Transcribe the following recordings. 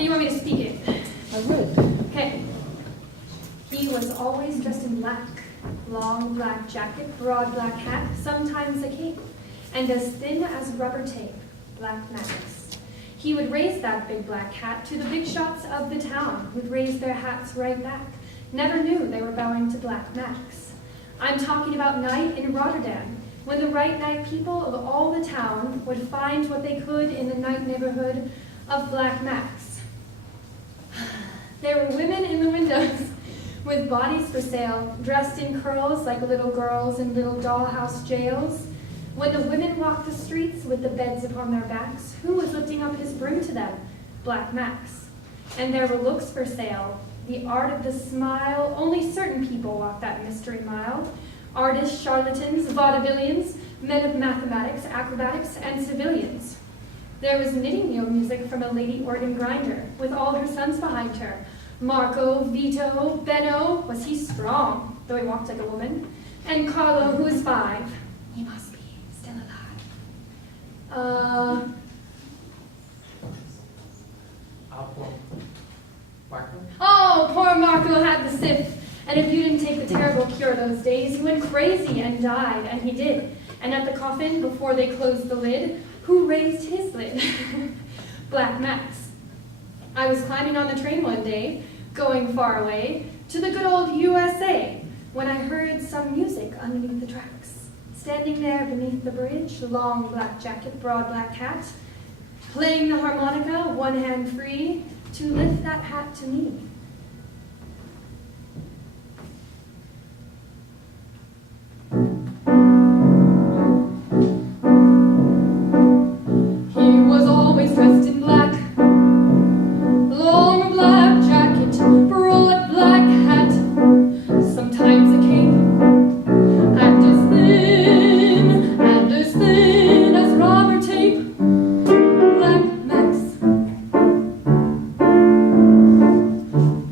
Do you want me to speak it? I would. Okay. He was always dressed in black. Long black jacket, broad black hat, sometimes a cape, and as thin as rubber tape, black necklace. He would raise that big black hat to the big shots of the town, who'd raise their hats right back, never knew they were bowing to Black Max. I'm talking about night in Rotterdam, when the right night people of all the town would find what they could in the night neighborhood of Black Max. There were women in the windows with bodies for sale, dressed in curls like little girls in little dollhouse jails. When the women walked the streets with the beds upon their backs, who was lifting up his broom to them? Black Max. And there were looks for sale, the art of the smile. Only certain people walked that mystery mile. Artists, charlatans, vaudevillians, men of mathematics, acrobatics, and civilians. There was knitting needle music from a lady organ grinder, with all her sons behind her. Marco, Vito, Benno, was he strong, though he walked like a woman, and Carlo, who was 5. He must be still alive. Marco? Oh, poor Marco had the sip, and if you didn't take the terrible cure those days, he went crazy and died, and he did. And at the coffin, before they closed the lid, who raised his lid? Black Max. I was climbing on the train one day, going far away, to the good old USA, when I heard some music underneath the tracks. Standing there beneath the bridge, long black jacket, broad black hat, playing the harmonica, one hand free, to lift that hat to me. He was always dressed in black, long black jacket, broad black hat, sometimes a cape, and as thin as rubber tape, Black Max.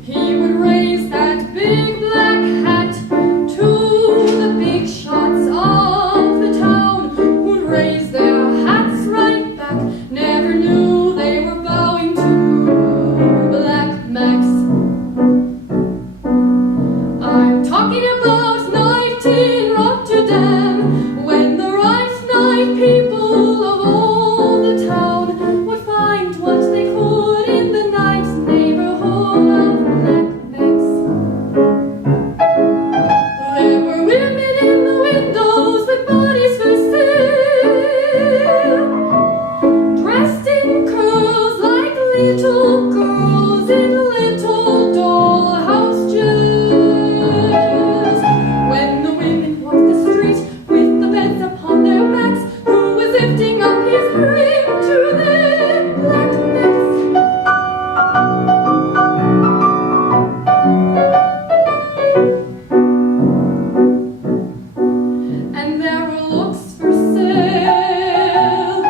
He would raise that big black hat to the big shots of the town, who'd raise their hats right back, never knew they were bowing to Black Max. I'm talking about night in Rotterdam, when the right night people of all the town would find what they could in the night neighborhood of Black Max. There were women in the windows with bodies for sale, dressed in curls like little girls in little dollhouse jails. When the women walked the street with the beds upon their backs, who was lifting up his brim to them? Black Max. And there were looks for sale,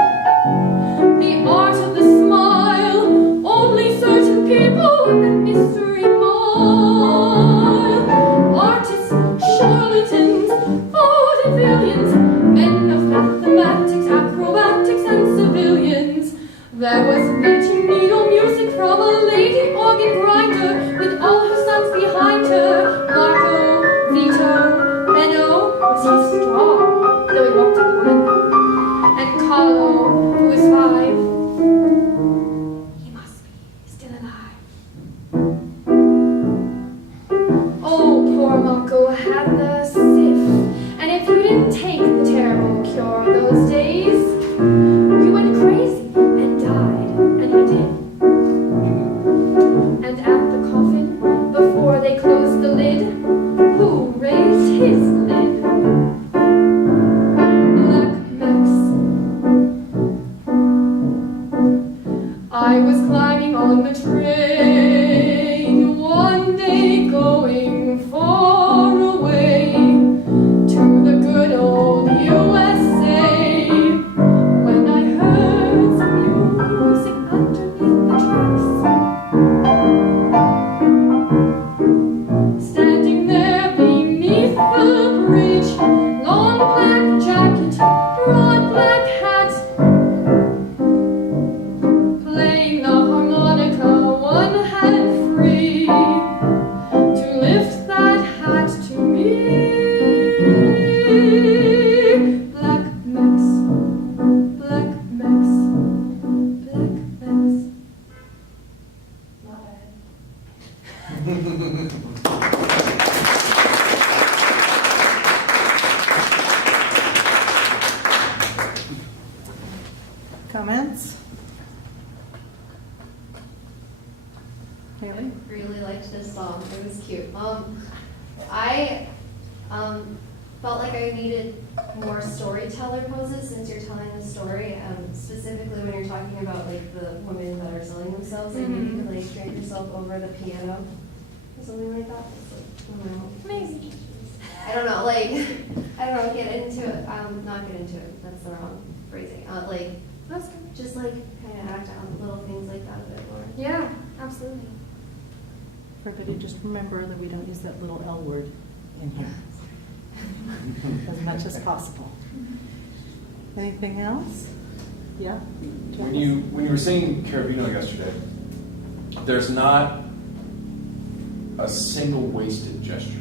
the art of the smile. Only certain people with the mystery mile. Artists, charlatans, vaudevillians, men of mathematics, acrobatics, and civilians. There was knitting needle music from a lady organ grinder, with all her sons behind her. Marco, Vito, Benno, was he strong, though he walked like a woman, and Carlo, who was 5. He must be still alive. Oh, poor Marco had the sip, and if you didn't take the terrible cure those days, you went crazy and died, and he did. And at the coffin, before they closed the lid, who raised his lid? Black Max. I was climbing on the train one day, going far away to the good old USA, when I heard some music underneath the tracks. Standing there beneath the bridge, long black jacket, broad black hat, playing the harmonica, Haley? I really liked this song. It was cute. I felt like I needed more storyteller poses since you're telling the story. Specifically when you're talking about like the women that are selling themselves, like maybe you could like drape yourself over the piano or something like that. It's like, Amazing. I don't know, like I don't know, get into it. Not get into it. That's the wrong phrasing. Like That's good. just like kind of act out little things like that a bit more. Yeah, absolutely. Everybody just remember that we don't use that little L word in here. As much as possible. Anything else? Yeah? When you were singing Carabino yesterday, there's not a single wasted gesture.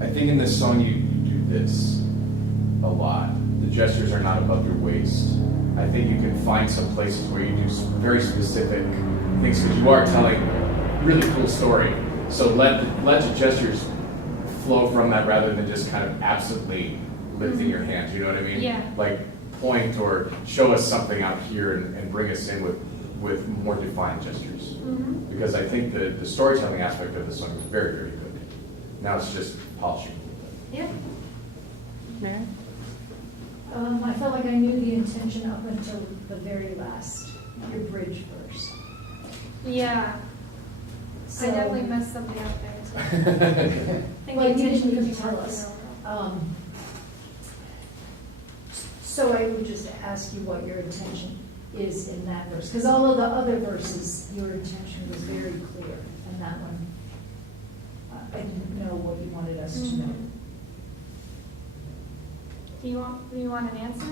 I think in this song you do this a lot. The gestures are not above your waist. I think you can find some places where you do some very specific things because you are telling a really cool story. So let your gestures flow from that rather than just kind of absently lifting your hands. You know what I mean? Yeah. Like point or show us something out here and bring us in with more defined gestures. Because I think the storytelling aspect of this song is very, very good. Now it's just polishing. Yeah. Mary? I felt like I knew the intention up until the very last, your bridge verse. Yeah. So, I definitely messed something up there too. I think well, the you intention didn't could be even tell more us. clear. So I would just ask you what your intention is in that verse, because all of the other verses, your intention was very clear, and that one, I didn't know what you wanted us to know. Do you want an answer?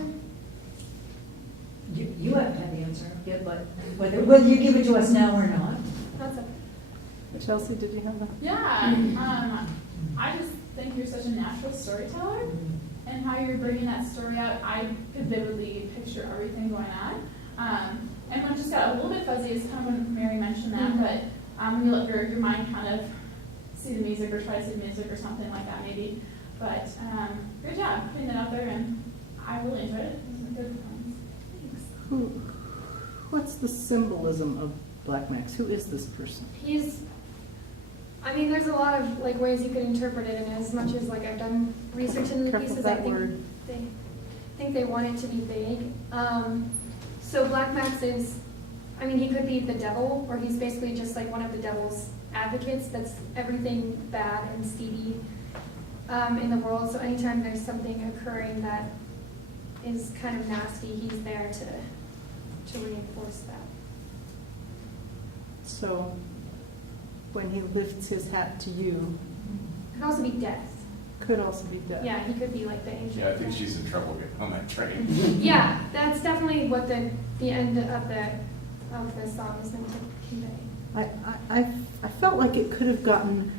You have to have the answer, yeah, but whether you give it to us now or not. That's okay. Chelsea, did you have that? Yeah, I just think you're such a natural storyteller, and how you're bringing that story out, I could vividly picture everything going on. And when it just got a little bit fuzzy is kind of when Mary mentioned that, but when you let your mind kind of see the music or try to see the music or something like that maybe. But good job putting that out there, and I really enjoyed it. It was a good performance. Thanks. What's the symbolism of Black Max? Who is this person? There's a lot of like ways you could interpret it, and as much as like I've done research into the Careful pieces, with I that think word. they want it to be vague. So Black Max is, he could be the devil, or he's basically just like one of the devil's advocates. That's everything bad and seedy in the world. So anytime there's something occurring that is kind of nasty, he's there to reinforce that. So, when he lifts his hat to you, Could also be death. could also be death. Yeah, he could be like the angel. Yeah, I think she's in trouble getting on that train. Yeah, that's definitely what the end of the song is meant to convey. I felt like it could have gotten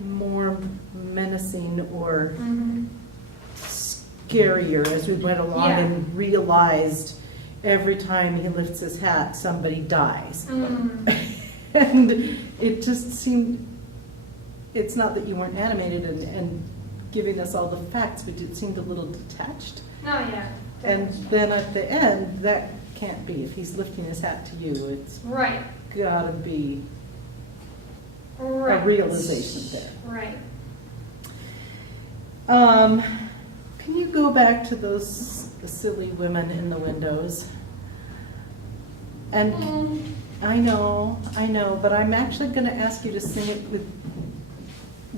more menacing or scarier as we went along Yeah. and realized every time he lifts his hat, somebody dies. And it just seemed, it's not that you weren't animated and giving us all the facts, but it seemed a little detached. Oh yeah. And then at the end, that can't be. If he's lifting his hat to you, it's Right. gotta be Right. a realization there. Right. Can you go back to those silly women in the windows? And I know, but I'm actually going to ask you to sing it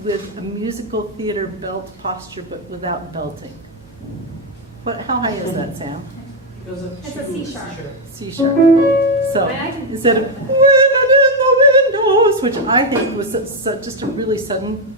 with a musical theater belt posture, but without belting. How high is that, Sam? It's a C sharp. C sharp. So I can- instead of "Women in the Windows," which I think was just a really sudden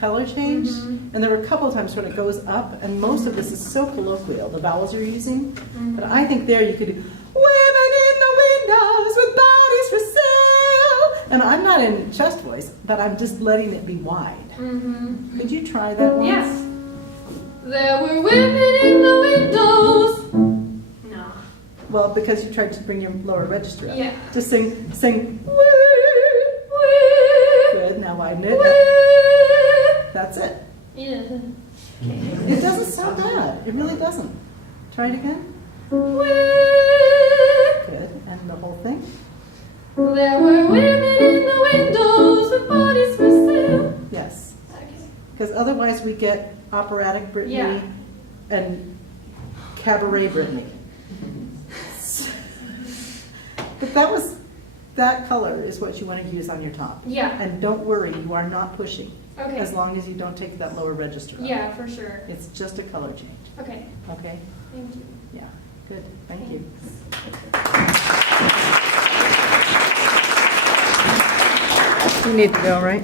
color change, and there were a couple of times when it goes up, and most of this is so colloquial, the vowels you're using, but I think there you could do "Women in the windows with bodies for sale," and I'm not in chest voice, but I'm just letting it be wide. Could you try that once? Yes. There were women in the windows. No. Well, because you tried to bring your lower register up. Yeah. Just sing, "Wee, Wee, good, now widen it. wee. That's it. Yeah. It doesn't sound bad. It really doesn't. Try it again. Wee. Good. And the whole thing. There were women in the Because otherwise we get operatic Brittany Yeah. and cabaret Brittany. But that color is what you want to use on your top. Yeah. And don't worry, you are not pushing. Okay. As long as you don't take that lower register up. Yeah, for sure. It's just a color change, Okay, okay? thank you. Yeah, good, thank you. Thanks. You need to go, right?